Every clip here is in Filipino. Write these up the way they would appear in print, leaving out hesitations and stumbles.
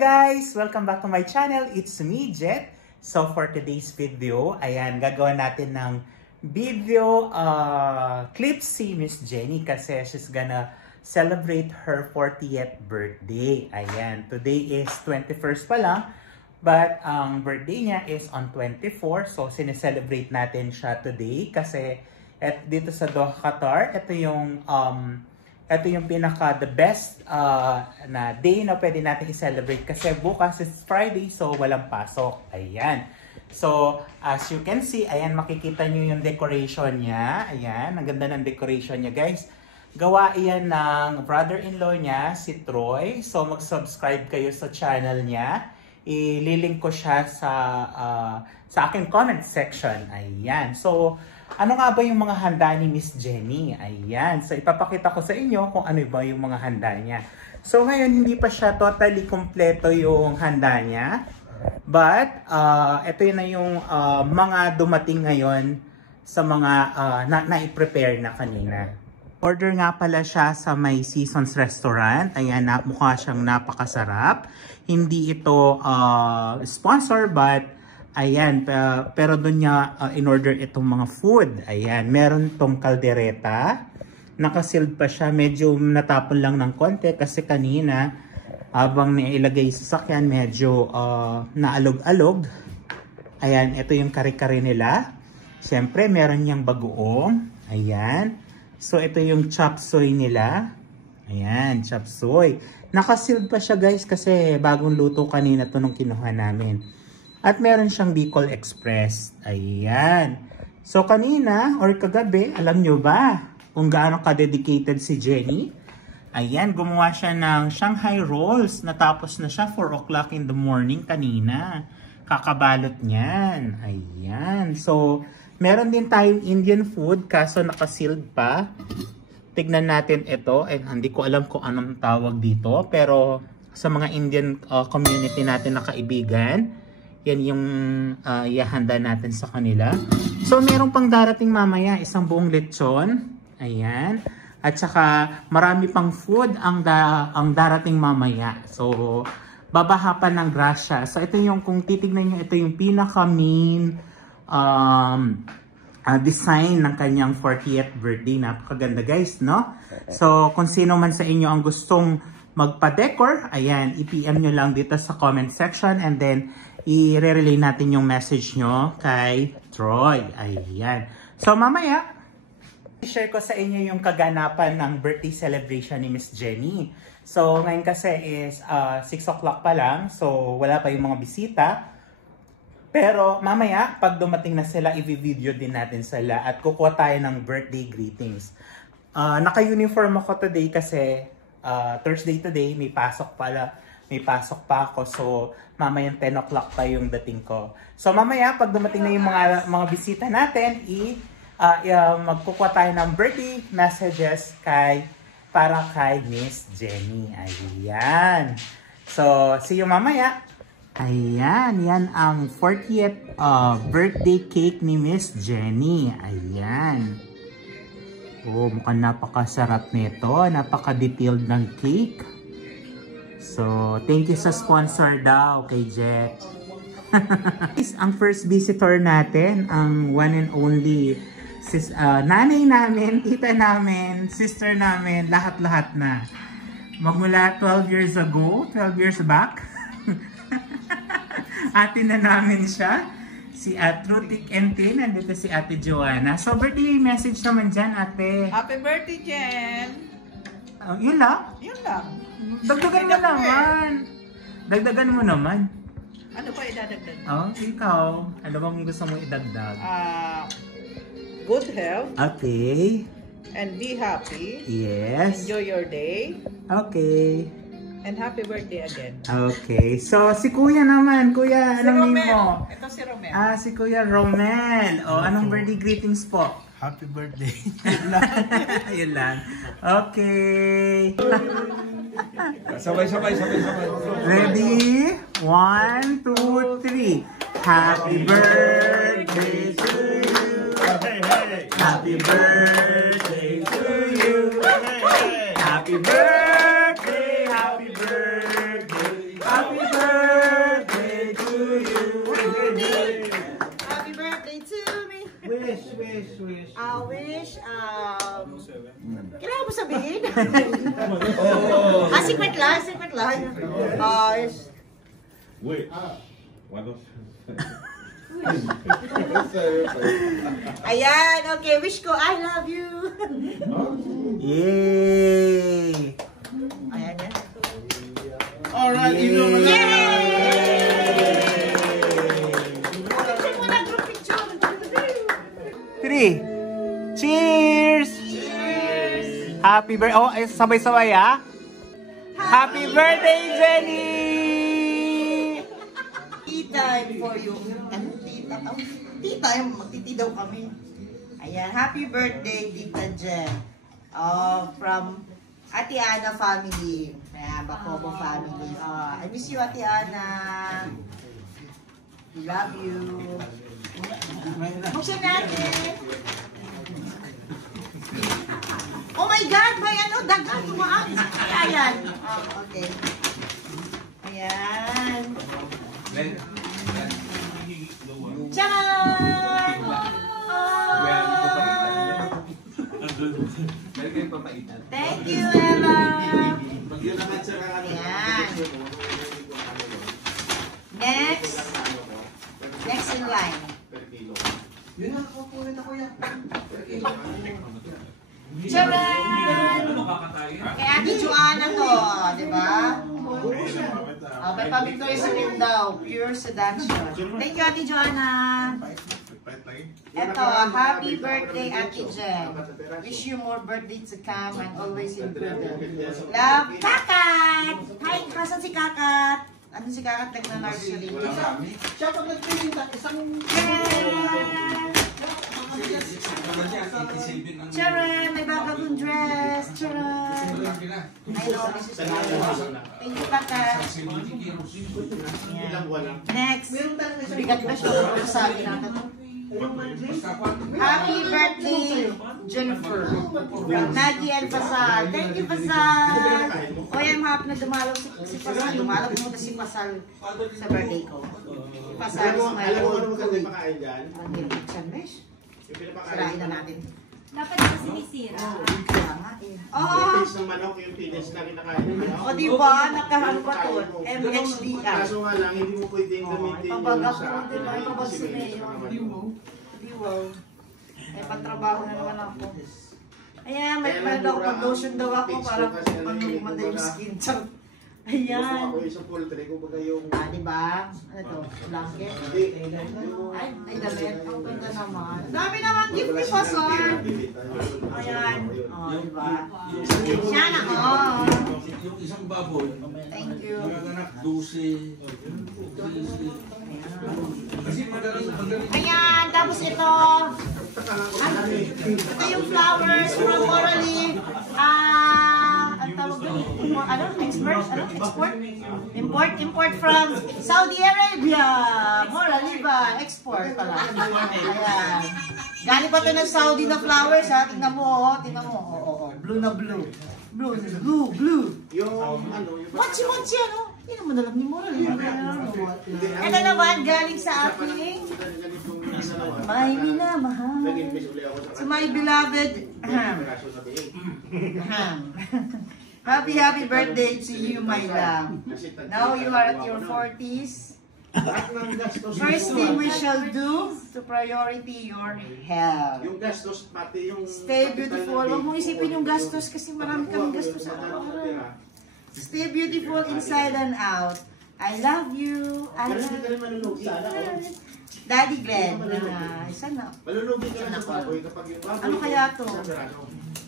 guys! Welcome back to my channel. It's me, Jet. So for today's video, ayan, gagawa natin ng video clip si Miss Jenny kasi she's gonna celebrate her 40th birthday. Ayan, today is 21st pa lang, but ang birthday niya is on 24. So sineselebrate natin siya today kasi dito sa Doha, Qatar, ito yung pinaka the best na day na pwede natin i-celebrate kasi bukas is Friday, so walang pasok. Ayan. So, as you can see, ayan, makikita nyo yung decoration niya. Ayan, ang ganda ng decoration niya, guys. Gawa iyan ng brother-in-law niya, si Troy. So, mag-subscribe kayo sa channel niya. Ililink ko siya sa aking comment section. Ayan. So, ano nga ba yung mga handa ni Miss Jenny? Ayan. So, ipapakita ko sa inyo kung ano ba yung mga handa niya. So, ngayon, hindi pa siya totally kompleto yung handa niya. But, ito yun na yung mga dumating ngayon sa mga na-prepare na kanina. Order nga pala siya sa May Seasons Restaurant. Ayan, mukha siyang napakasarap. Hindi ito sponsor, but ayan, pero doon niya in-order itong mga food. Ayan, meron tong kaldereta. Nakasealed pa siya. Medyo natapon lang ng konti kasi kanina, habang nailagay sa sakyan, medyo naalog-alog. Ayan, ito yung kare-kare nila. Siyempre, meron niyang bagoong. Ayan. So, ito yung chop suey nila. Ayan, chop suey. Nakasealed pa siya, guys, kasi bagong luto kanina to nung kinuha namin. At meron siyang Bicol Express. Ayan. So kanina or kagabi, alam nyo ba kung gaano ka-dedicated si Jenny? Ayan, gumawa siya ng Shanghai Rolls. Natapos na siya 4 o'clock in the morning kanina. Kakabalot niyan. Ayan. So, meron din tayong Indian food kaso nakasealed pa. Tignan natin ito. Hindi ko alam kung anong tawag dito. Pero sa mga Indian community natin na kaibigan, yan yung ihahanda natin sa kanila. So, meron pang darating mamaya, isang buong lechon. Ayan. At saka, marami pang food ang darating mamaya. So, babaha pa ng grasya. So, ito yung, kung titignan nyo, ito yung pinaka-main design ng kanyang 40th birthday. Napakaganda, guys, no? So, kung sino man sa inyo ang gustong magpa-decor, ayan, i-PM nyo lang dito sa comment section and then i-relay natin yung message nyo kay Troy. Ayan. So, mamaya, i-share ko sa inyo yung kaganapan ng birthday celebration ni Miss Jenny. So, ngayon kasi is 6 o'clock pa lang. So, wala pa yung mga bisita. Pero, mamaya, pag dumating na sila, i-video din natin sila at kukuha tayo ng birthday greetings. Naka-uniform ako today kasi Thursday today, may pasok pa ako. So, mamaya 10 o'clock pa yung dating ko. So, mamaya, pag dumating na yung mga bisita natin, magkukuha tayo ng birthday messages para kay Miss Jenny. Ayan. So, see you mamaya. Ayan, yan ang 40th birthday cake ni Miss Jenny. Ayan. Oh, mukhang napakasarap nito. Napaka-detailed ng cake. So, thank you sa sponsor daw kay Jet. Ang first visitor natin, ang one and only nanay namin, tita namin, sister namin, lahat-lahat na. Magmula 12 years ago, 12 years back, ate na namin siya. Si Rutik Ente, nandito si Ate Joanna. So, birthday message naman dyan, ate. Happy birthday, Jen! Yun lang? Yun lang. Dagdagan mo naman. Dagdagan mo naman. Ano pa idadagdag? Oh, ikaw. Ano bang gusto mo idagdag? Good health. Okay. And be happy. Yes. Enjoy your day. Okay. And happy birthday again. Okay. So, si Kuya naman. Kuya, anong name mo? Ito si Romel. Si Kuya Romel. O, anong birthday greetings po? Happy birthday. Yun lang. Okay. Sabay. Ready? 1, 2, 3. Happy birthday to you. Happy birthday to you. Happy birthday. Happy birthday. Happy birthday. Wish, kailangan mo sabihin? Secret lang, secret lang. Wait. What else? Ayan, okay, wish ko, I love you. Yay! Ayan yan. Alright, Yay! ino na Picture muna, group picture. 3. Cheers! Happy birthday! Oh, sabay-sabay ah! Happy birthday, Jenny! Tea time for you. Ano, tita? Tea time, magtiti daw kami. Ayan, happy birthday, Tita Jen. From Ate Ana family. Ayan, Bacobo family. I miss you, Ate Ana. Love you. Buksan natin. Oh my God! May ano, dagat, umaalis. Ayan. Okay. Ayan. Tcharan! Thank you, Ella. Ayan. Next in line. Tcharan! Kay Ate Joanna to, di ba? May pamitoy sa daw, pure seduction. Thank you, Ate Joanna. Eto, happy birthday, Ate Jen. Wish you more birthday to come and always improve. Love, Kakat! Hi, kasan si Kakat? Ano si Kakat nag-nursery? Siya pag nagpinta, isang... Charan! May bagong dress! Charan! I know, this is thank you, Kakat. Next. Bigat ba siya? Sabi natin. Happy birthday, Jennifer. From Nagi and Pasal. Thank you, Pasal. O yan, mahap na dumalaw si Pasal. Dumalaw mo si Pasal sa birthday ko. Pasal is my old cool. Ang hirap siya, Mesh. Sirain na natin. Dapat na sinisira. Kaya nga eh. Oh! O diba, nakahang pa to. MHDR. Kaso nga lang, hindi mo pwedeng gamitin yung Pabagak sa... mo, diba? Ipabagsin na yun. Wow. Pagtrabaho na naman ako. Ayan, may pag-lotion daw ako para pang-lumanda yung skin. Ayan. Ako yung poultry, kumbaga yung... Diba? Ano to? Blanket? Ay, damit. Ang ganda naman. Dami naman gift ni Pasar. Ayan. Diba? Yan ako. Yung isang baboy, Thank you. nanganak 12. Kasi magaling. Ayan, tapos ito. Ito yung flowers from Morally. Ang tawag doon? Ano? Export? Ano? Export? Import from Saudi Arabia. Morally ba? Export pala. Ayan. Galing pa ito ng Saudi na flowers ha. Tingnan mo, oh. Tingnan mo. Oo. Blue na blue. Blue. Yung ano... Mochi, ano? Hindi naman alam ni Morally. Ito naman, galing sa aking may minamahal. So my beloved, happy birthday to you, my love. Now you are at your 40s. First thing we shall do to priority your health. Yung gastos, pati yung... Stay beautiful. Huwag mong isipin yung gastos kasi marami kang gastos sa araw-araw. Stay beautiful inside and out. I love you. I love you. Daddy Glenn. Isa na. Malulugi ka lang sa baboy kapag yung baboy... Ano kaya to?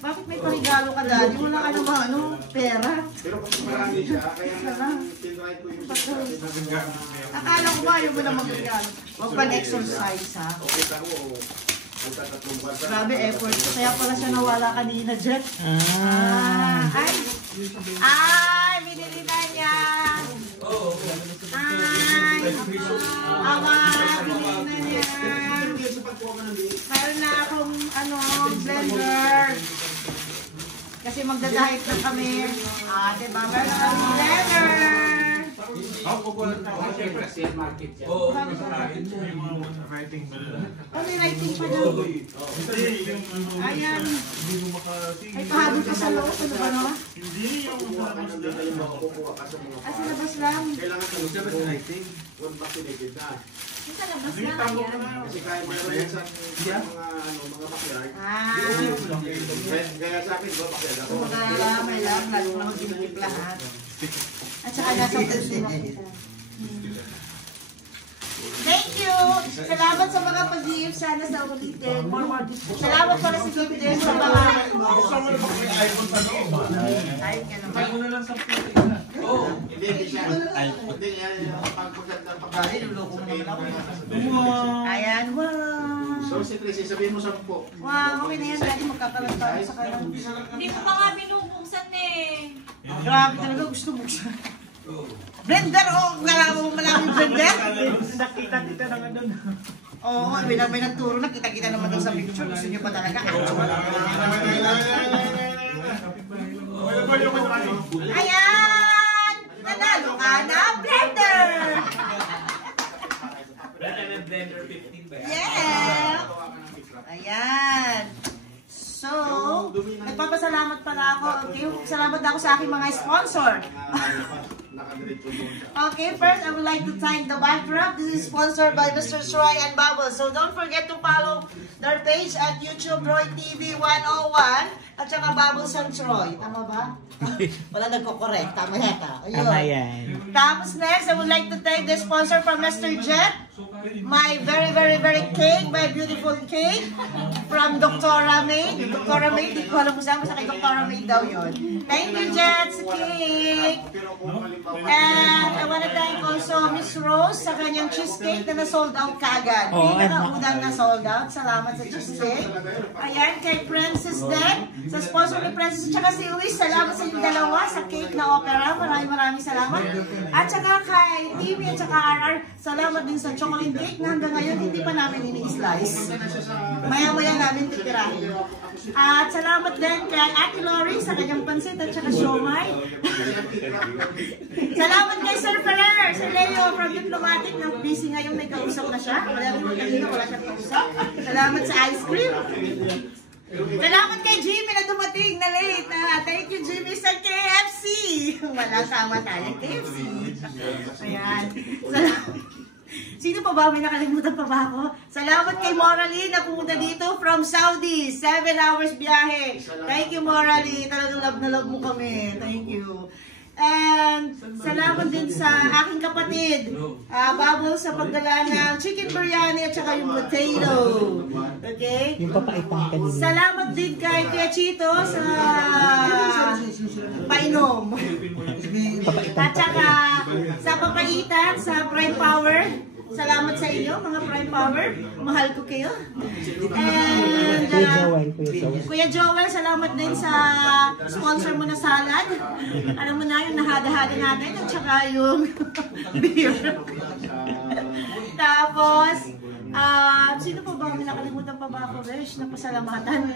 Bakit may parigalo ka, Daddy? Wala ka naman, ano, pera. Pero kung marami siya, kaya nga tinry ko yung siya. Akala ko ba ayaw mo na mag-regalo? Huwag pa exercise, ha? Okay, ako, punta sa tumban. Grabe effort. Kaya pala siya nawala kanina, Jet. Ay, binili na niya. Ay, awa, binili na niya. Meron na akong, blender. Kasi magda-diet na kami. Diba? Meron na akong blender. Ako ko lang kasi market yan. Oo. Ano may writing pa daw? Ayan. Ay, pahabol ka sa loob. Ano ba naman? Sa labas lang. Kailangan ka mag-writing. One vaccinated na. Sa labas lang yan. Kasi kaya mo naman yan sa mga backyard. Kaya sa akin, backyard ako. May lang. Lalo na mag-inip lahat. At saka nasa puso makita. Thank you! Salamat sa mga pag-gift. Sana sa ulitin. Salamat pala sa gift din sa mga... Ay, ka naman. Hindi siya. Hindi yan. Pagpagandang pagkain. Ayan, wow! So, si Tracy, sabihin mo 10. Wow, okay na yan. Dati magkakaroon tayo sa kanyang... Hindi mo pa nga binubuksan eh. Grabe talaga, gusto buksan. Blender, oh! Malaming blender? Nakita-kita na nga doon. Oo, may nagturo na. Kita-kita naman daw sa picture. Gusto niyo pa talaga? Ayan! Nanalo ka na, blender! Blender 15 ba? Yeah! Ayan! So, nagpapasalamat pala ako. Okay, salamat ako sa aking mga sponsor. Okay, first I would like to thank the backdrop. This is sponsored by Mr. Troy and Bubbles. So don't forget to follow their page at YouTube Roy TV 101 at saka Bubbles and Troy. Tama ba? Wala nagko-correct. Tama yata. Ayun. Tama yan. Tapos next, I would like to thank the sponsor from Mr. Jet. My very, very, very cake, my beautiful cake from Dr. May. Dr. May, di ko alam kung saan, sa kay Dr. May daw yun. Thank you, Jet, sa cake. And I want to thank also Miss Rose sa kanyang cheesecake na na-sold out kagad. Pinakaudang na-sold out. Salamat sa cheesecake. Ayan, kay Princess din. Sa sponsor ni Princess, tsaka si Luis, salamat sa inyong dalawa sa cake na opera. Maraming salamat. At saka kay Timmy at saka RR, salamat din sa chocolate cake na hanggang ngayon hindi pa namin ini-slice. Maya-maya namin titirahin. At salamat din kay Ate Lori sa kanyang pansit at saka siomay. Salamat kay Sir Ferrer, Sir Leo from Diplomatic na busy ngayon, may kausap na siya. Wala naman kanina, wala siyang kausap. Salamat sa ice cream. Salamat kay Jimmy na dumating na late. Thank you, Jimmy, sa KFC. Wala sama tayo, KFC. Ayan. Salamat. Sino pa ba? May nakalimutan pa ba ako? Salamat kay Morally na pumunta dito from Saudi. 7 hours biyahe. Thank you, Morally. Talagang love na love mo kami. Thank you. And salamat din sa aking kapatid, Bubble, sa pagdala ng chicken biryani at saka yung potato. Okay? Yung papaitang kanina. Salamat din kay Kuya Chito sa painom. At saka sa papaitan, sa Prime Power. Salamat sa inyo, mga Prime Power. Mahal ko kayo. And Kuya Joel, salamat din sa sponsor mo na salad. Alam mo na yung nahada-hada natin at saka yung beer. Tapos, sino pa ba? May nakalimutan pa ba ako, Resh? Napasalamatan.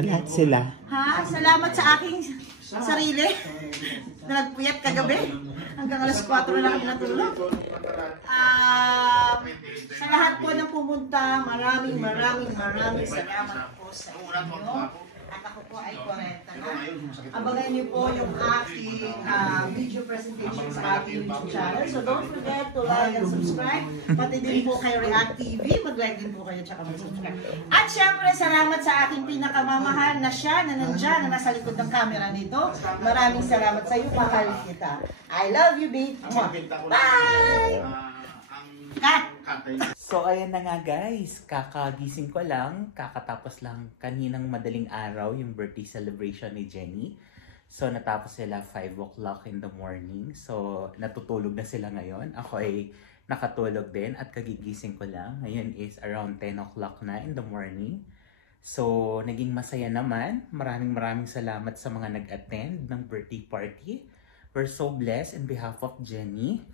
Lahat sila. Ha? Salamat sa aking sarili na nagpuyat kagabi. Hanggang alas 4 na kami natulog. Sa lahat po na pumunta, maraming salamat po sa inyo. At ako po ay 40 na. Abangan niyo po yung aking video presentation sa aking YouTube channel. So don't forget to like and subscribe. Pati din po kay React TV. Mag-like din po kayo tsaka mag-subscribe. At syempre, salamat sa aking pinakamamahal na siya na nandyan, na nasa likod ng camera nito. Maraming salamat sa iyo. Mahal kita. I love you, babe. Bye! Cut! So, ayan na nga guys. Kakagising ko lang. Kakatapos lang kaninang madaling araw yung birthday celebration ni Jenny. So, natapos sila 5 o'clock in the morning. So, natutulog na sila ngayon. Ako ay nakatulog din at kagigising ko lang. Ngayon is around 10 o'clock na in the morning. So, naging masaya naman. Maraming salamat sa mga nag-attend ng birthday party. We're so blessed in behalf of Jenny.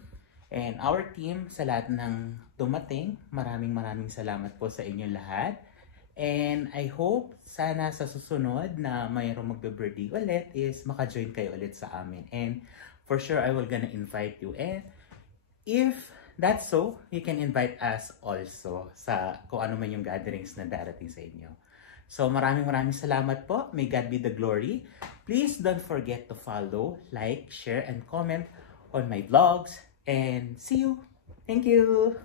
And our team, sa lahat ng dumating, maraming salamat po sa inyo lahat. And I hope sana sa susunod na mayroong magbe-birthday ulit is maka-join kayo ulit sa amin. And for sure, I will gonna invite you. And if that's so, you can invite us also sa kung ano man yung gatherings na darating sa inyo. So maraming salamat po. May God be the glory. Please don't forget to follow, like, share, and comment on my vlogs. And see you. Thank you.